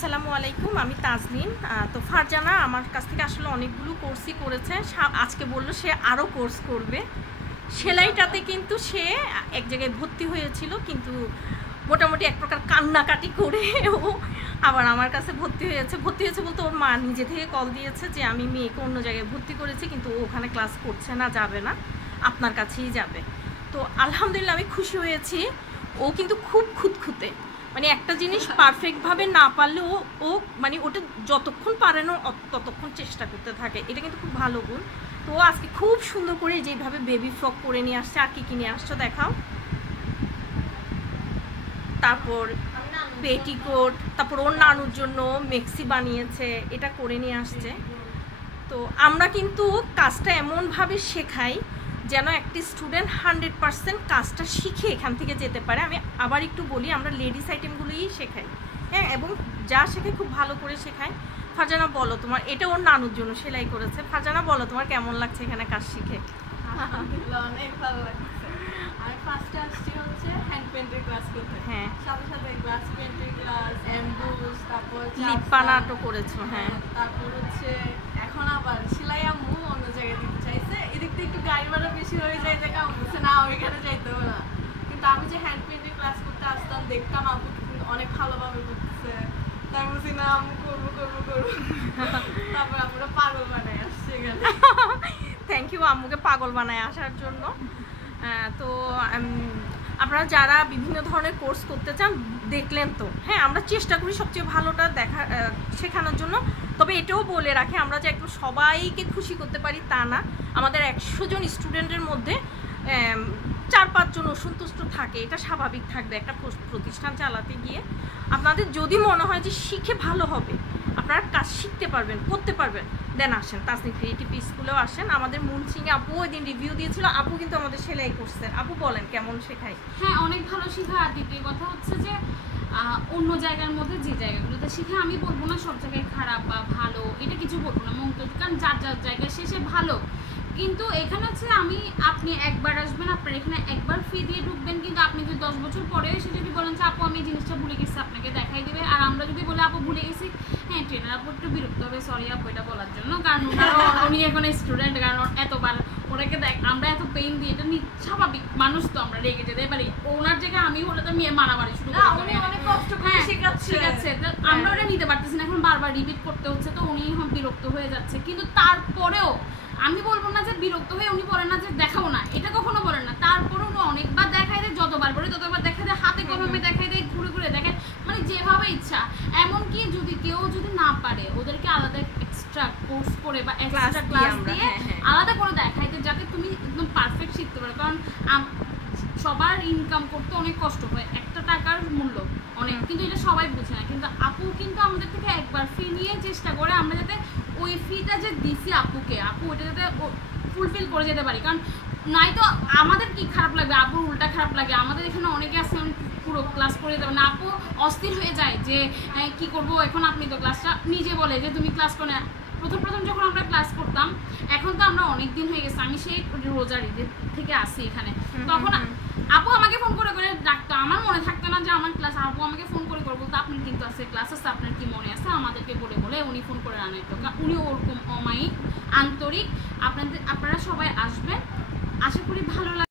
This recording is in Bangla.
আসসালামু আলাইকুম, আমি তাজনিন। তো ফারজানা আমার কাছ থেকে আসলে অনেকগুলো কোর্সই করেছে। আজকে বললো সে আরও কোর্স করবে সেলাইটাতে। কিন্তু সে এক জায়গায় ভর্তি হয়েছিল, কিন্তু মোটামুটি এক প্রকার কান্নাকাটি করে ও আবার আমার কাছে ভর্তি হয়েছে বলতে ওর মা নিজে থেকে কল দিয়েছে যে আমি মেয়েকে অন্য জায়গায় ভর্তি করেছি, কিন্তু ও ওখানে ক্লাস করছে না, যাবে না, আপনার কাছেই যাবে। তো আলহামদুলিল্লাহ আমি খুশি হয়েছি। ও কিন্তু খুব খুঁতখুঁতে, মানে একটা জিনিস পারফেক্টভাবে না পারলে ও মানে ওটা যতক্ষণ পারে না ততক্ষণ চেষ্টা করতে থাকে। এটা কিন্তু খুব ভালো গুণ। তো আজকে খুব সুন্দর করে যেভাবে বেবি ফ্রক করে নিয়ে আসছে। আর কি নিয়ে আসছো দেখাও। তারপর পেটিকোট, তারপর ওর নানুর জন্য মেক্সি বানিয়েছে, এটা করে নিয়ে আসছে। তো আমরা কিন্তু কাজটা এমনভাবে শেখাই যেন একটি স্টুডেন্ট 100% কাজটা শিখে এখান থেকে যেতে পারে। আমি আবার একটু বলি, আমরা লেডিস আইটেমগুলোই শেখাই, হ্যাঁ, এবং যা শেখাই খুব ভালো করে শেখাই। ফারজানা বলো, তোমার এটা ওর নানুর জন্য সেলাই করেছে। ফারজানা বলো, তোমার কেমন লাগছে এখানে কাজ শিখে? আলহামদুলিল্লাহ অনেক ভালো লাগছে। আমি ফার্স্টে আসছি হচ্ছে হ্যান্ড পেন্টের ক্লাস করতে, হ্যাঁ, সাথে সাথে গ্লাস পেন্টের ক্লাস, এমবুস, তারপর লিপ বানাটো করেছো, হ্যাঁ। তারপর হচ্ছে এখন আবার সেলাই আম্মু অন্য জায়গায় দিতে চাইছে। এদিক থেকে একটু গাড়ি ভাড়া বেশি হয়ে যায়, যে কাম বলছে না ওইখানে যাইতেও না। কিন্তু আমি যে হ্যান্ড পেন্টের ক্লাস করতে আসতাম, দেখতাম আপু অনেক ভালোভাবে করতেছে, তাই বলছি না আমি করবো। তারপর আমরা পাগল বানায় আসছি এখানে। থ্যাংক ইউ আম্মুকে পাগল বানায় আসার জন্য। তো আপনারা যারা বিভিন্ন ধরনের কোর্স করতে চান দেখলেন তো, হ্যাঁ, আমরা চেষ্টা করি সবচেয়ে ভালোটা শেখানোর জন্য। তবে এটাও বলে রাখি, আমরা যে একদম সবাইকে খুশি করতে পারি তা না। আমাদের 100 জন স্টুডেন্টের মধ্যে 4-5 জন অসন্তুষ্ট থাকে, এটা স্বাভাবিক থাকবে একটা প্রতিষ্ঠান চালাতে গিয়ে। আপনাদের যদি মনে হয় যে শিখে ভালো হবে, আপনারা কাজ শিখতে পারবেন, করতে পারবেন, দেন আসেন তাজনিন ক্রিয়েটিভ স্কুলেও আসেন। আমাদের মুনসিংয়ে আপু ওই দিন রিভিউ দিয়েছিল, আপু কিন্তু আমাদের সেলাই করছে। আপু বলেন কেমন শেখায়? হ্যাঁ, অনেক ভালো শেখায়। আর দ্বিতীয় কথা হচ্ছে যে অন্য জায়গার মধ্যে যে জায়গাগুলোতে শিখে, আমি বলবো না সব জায়গায় খারাপ বা ভালো, এটা কিছু বলবো না মন্তব্য, কারণ যার যার জায়গায় সে ভালো। কিন্তু এখানে হচ্ছে আপনি একবার আসবেন, আপনার এখানে একবার ফি দিয়ে ঢুকবেন, কিন্তু আপনি যদি 10 বছর পরে এসে যদি বলেন যে আপু আমি এই জিনিসটা ভুলে গেছি, আপনাকে দেখাই দেবে। আর আমরা যদি বলি আপু ভুলে গেছি, হ্যাঁ, ট্রেনার আপু একটু বিরক্ত হবে, সরি আপু এটা বলার জন্য, কারণ উনি এখন স্টুডেন্ট, কারণ এতবার ওনাকে আমরা এত পেইন দিই, এটা স্বাভাবিক, মানুষ তো আমরা রেগে যেতে পারি। ওনার জায়গায় আমি হলে তো মারামারি শুরু করি, উনি অনেক কষ্ট করে শেখাচ্ছে, ঠিক আছে, আমরা ওটা নিতে পারতেছি না, এখন বারবার রিপিট করতে হচ্ছে, তো উনি এখন বিরক্ত হয়ে যাচ্ছে। কিন্তু তারপরেও আমি বলবো না যে বিরক্ত হয়ে উনি বলেন না যে দেখাও না, এটা কখনো বলেন না। তারপরে উনি অনেকবার দেখাই দেয়, যতবার বলে ততবার দেখাই দেয়, হাতে কলমে দেখাই দেয়, ঘুরে দেখায়, মানে যেভাবে ইচ্ছা। এমনকি যদি কেউ না পারে, ওদেরকে আলাদা এক্সট্রা কোর্স করে বা এক্সট্রা ক্লাস দিয়ে আলাদা করে দেখাই দেয়, যাতে তুমি একদম পারফেক্ট শিখতে পারো। কারণ সবার ইনকাম করতে অনেক কষ্ট হয়, একটা টাকার মূল্য অনেক, কিন্তু এটা সবাই বুঝে না। কিন্তু আপু কিন্তু আমাদের থেকে একবার ফি নিয়ে চেষ্টা করে আমরা যাতে ওই ফিটা যে দিছি আপুকে, আপু ওইটা যাতে ফুলফিল করে যেতে পারি। কারণ নাই তো আমাদের কি খারাপ লাগবে, আপুর উল্টা খারাপ লাগে। আমাদের এখানে অনেকে আছে পুরো ক্লাস করে যাবে না, আপু অস্থির হয়ে যায় যে কি করব এখন, আপনি তো ক্লাসটা নিজে বলে যে তুমি ক্লাস করে। প্রথম যখন আমরা ক্লাস করতাম, এখন তো আমরা অনেক দিন হয়ে গেছে, আমি সেই রোজার ঈদের থেকে আসি এখানে, তখন আপু আমাকে ফোন করে ডাকতো, আমার মনে থাকতো না যে আমার ক্লাস, আপু আমাকে ফোন করে বলতো আপনার কিন্তু আছে ক্লাস আছে, আপনার কি মনে আছে, আমাদেরকে বলে উনি ফোন করে আনাইতো। উনি ওরকম অমায়িক, আন্তরিক। আপনারা সবাই আসবেন, আশা করি ভালো লাগে।